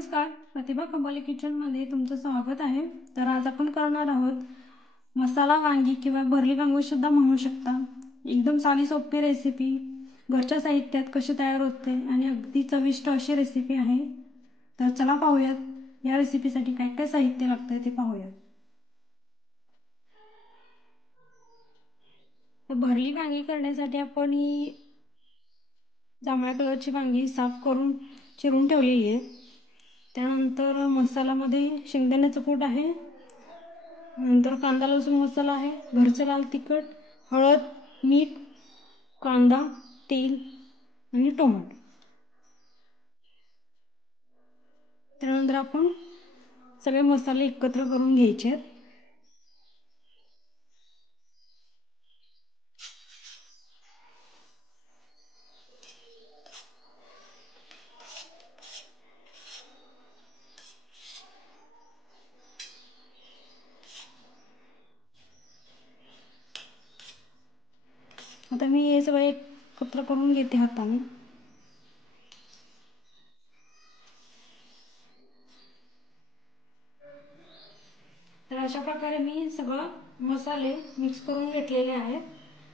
नमस्कार, प्रतिभा कबाली किचनमध्ये तुमचं स्वागत आहे। तर आज आपण करणार आहोत मसाला वांगी किंवा भरली वांगी सुद्धा म्हणू शकता। एकदम साधी सोपी रेसिपी, घरच्या साहित्यात कशी तयार होते आणि अगदी चविष्ट अशी रेसिपी आहे। तर चला पाहूयात या रेसिपीसाठी काय काय साहित्य लागते ते पाहूयात। तर भरली वांगी करण्यासाठी आपण ही जांभळ्या कलरची वांगी साफ करून चिरून ठेवलेली आहे। त्यानंतर मसाल्यामध्ये शेंगदाण्याचं कूट आहे, नंतर कांदा लसूण मसाला आहे, घरचं लाल तिखट, हळद, मीठ, कांदा, तेल आणि टोमॅटो। त्यानंतर आपण सगळे मसाले एकत्र करून घ्यायचे आहेत। आता मी हे सगळे एकत्र करून घेते हाताने। तर अशा प्रकारे मी सगळं मसाले मिक्स करून घेतलेले आहेत।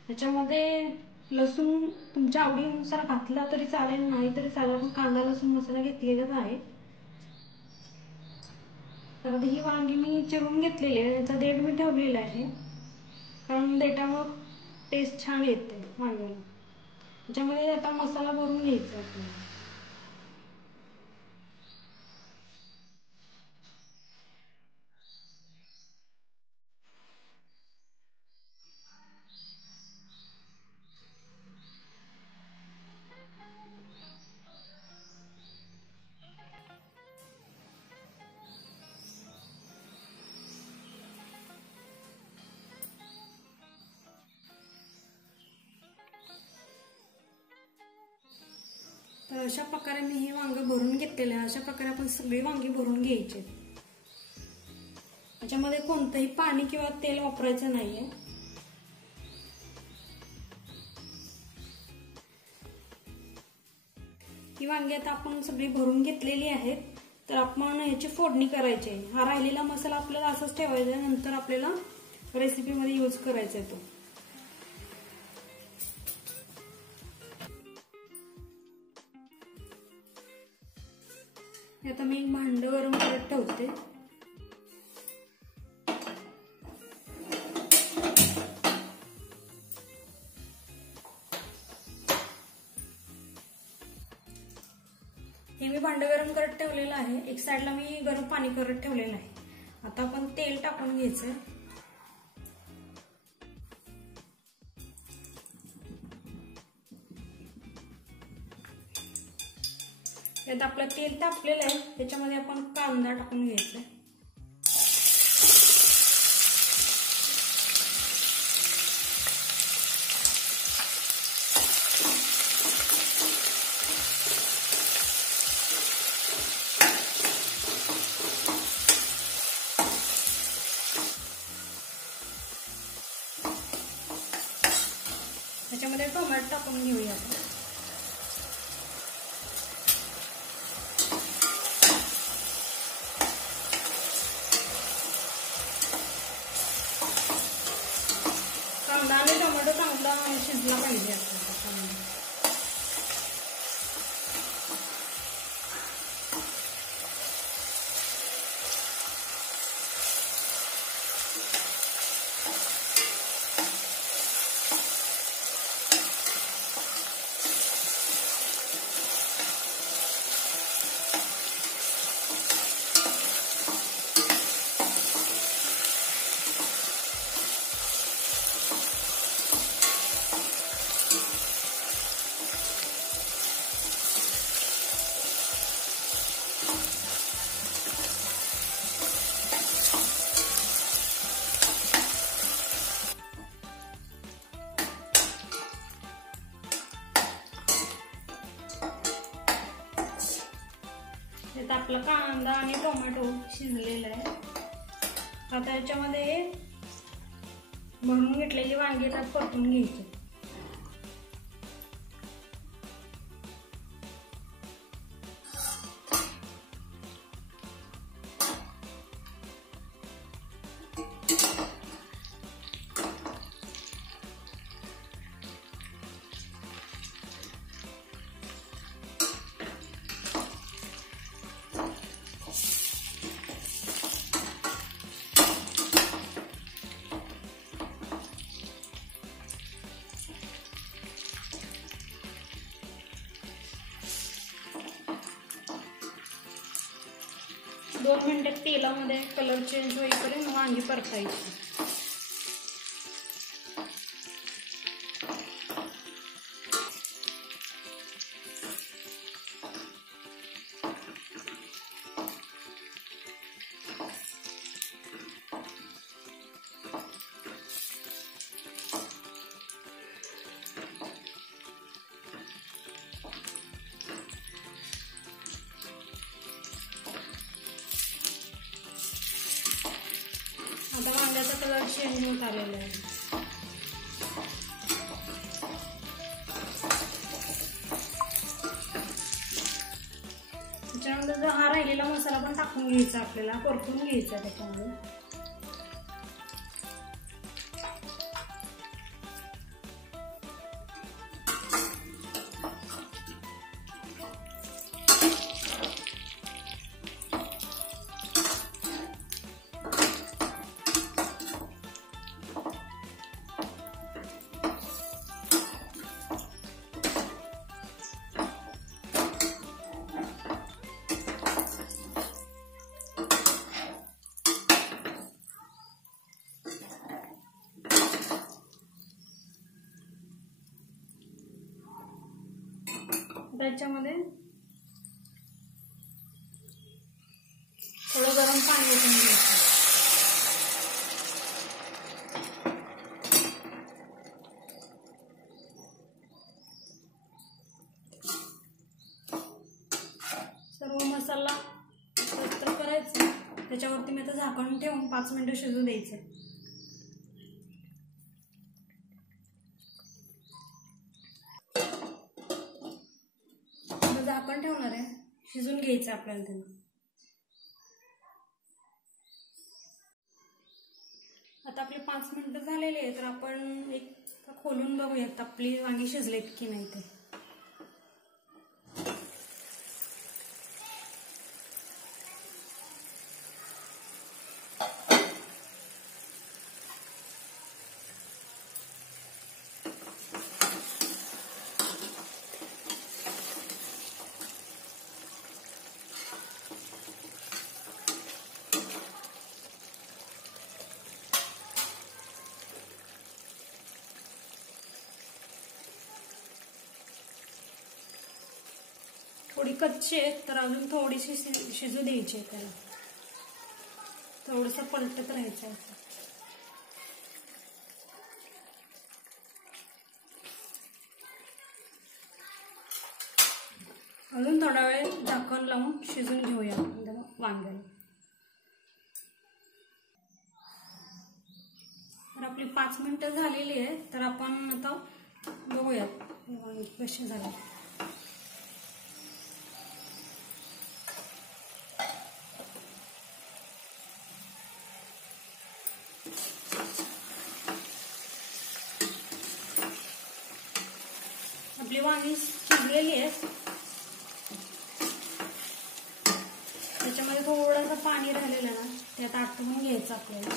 त्याच्यामध्ये लसूण तुमच्या आवडीनुसार घातला तरी चालेल, नाही तरी चालेल, पण कांदा लसूण मसाला घेतलेलाच आहे। तर ही वांगी मी चिरून घेतलेली आहे, याचा देठ मी ठेवलेला आहे, कारण देठामुळे टेस्ट छान येते वांग्याला। त्याच्यामध्ये आता मसाला भरून घ्यायचा आपल्याला। तर अशा प्रकारे मी हे वांगे भरून घेतलेले आहे। अशा प्रकारे आपण सगळी वांगी भरून घ्यायची। त्याच्यामध्ये कोणतंही पाणी किंवा तेल वापरायचं नाहीये। ही वांगी आता आपण सगळी भरून घेतलेली आहेत। तर आपण याची फोडणी करायची आहे। हा राहिलेला मसाला आपल्याला असंच ठेवायचा आहे, नंतर आपल्याला रेसिपीमध्ये यूज करायचा आहे तो। आता मी एक भांडं गरम करत ठेवते। हे मी भांडं गरम करत ठेवलेलं आहे। एक साइडला मी गरम पाणी करत ठेवलेलं आहे। आता आपण तेल टाकून घ्यायचं। यात आपलं तेल तापलेलं आहे, त्याच्यामध्ये आपण कांदा टाकून घ्यायचा। त्याच्यामध्ये टोमॅटो टाकून घेऊया। कांदा आणि टोमॅटो चांगला शिजला पाहिजे आपल्याला। आता आपला कांदा आणि टोमॅटो शिजलेला आहे। आता याच्यामध्ये भरून घेतलेली वांगी त्यात परतून घ्यायची। 2 मिनिटात तेलामध्ये कलर चेंज होईपर्यंत वांगी परतायची. आता वांग्याचा कलर चेंज होत आलेला आहे. त्याच्यानंतर जो हा राहिलेला मसाला पण टाकून घ्यायचा, आपल्याला परतून घ्यायचा त्याच्यामध्ये. त्याच्यामध्ये थोडं गरम पाणी ओतून घ्यायचं. सर्व मसाला एकत्र करायचा. त्याच्यावरती मी आता झाकण ठेवून 5 मिनिटं शिजू द्यायचं. झाकण ठेवणार आहे, शिजून घ्यायचं आपल्याला त्यांना. आता आपले 5 मिनिटं झालेले आहे, तर आपण एक खोलून बघूयात आपली वांगी शिजलेत की नाही ते. थोडी कच्ची आहे, तर अजून थोडीशी शिजू द्यायची आहे. त्याला थोडंसं पलटत राहायचं. अजून थोडा वेळ झाकण लावून शिजून घेऊया वांग्याला. तर आपली 5 मिनिटं झालेली आहे, तर आपण आता बघूयात वांगी कशी झाली. आपली वांगी शिजलेली आहे. त्याच्यामध्ये थोडंसं पाणी राहिलेलं ना, त्यात आटवून घ्यायचं आपल्याला.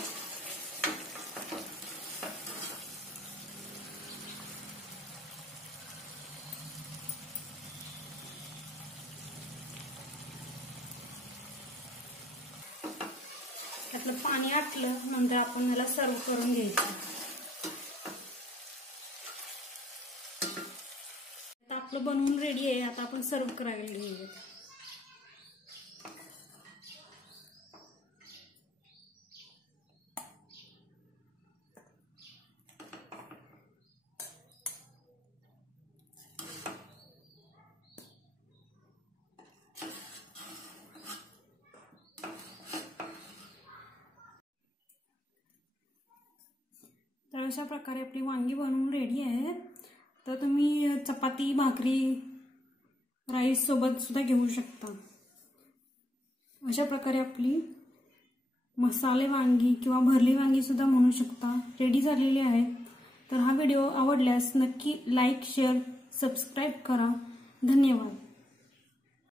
त्यातलं पाणी आटलं नंतर आपण याला सर्व करून घ्यायचं. आपलं बनवून रेडी आहे. आता आपण सर्व करायला घेऊया. तर अशा प्रकारे आपली वांगी बनवून रेडी आहे. तर तुम्ही चपाती, भाकरी, राईस सोबत सुद्धा घेऊ शकता. अशा प्रकारे आपली मसाले वांगी किंवा भरली वांगी सुद्धा म्हणू शकता रेडी झालेली आहे. तर हा व्हिडिओ आवडल्यास नक्की लाईक, शेअर, सबस्क्राईब करा. धन्यवाद.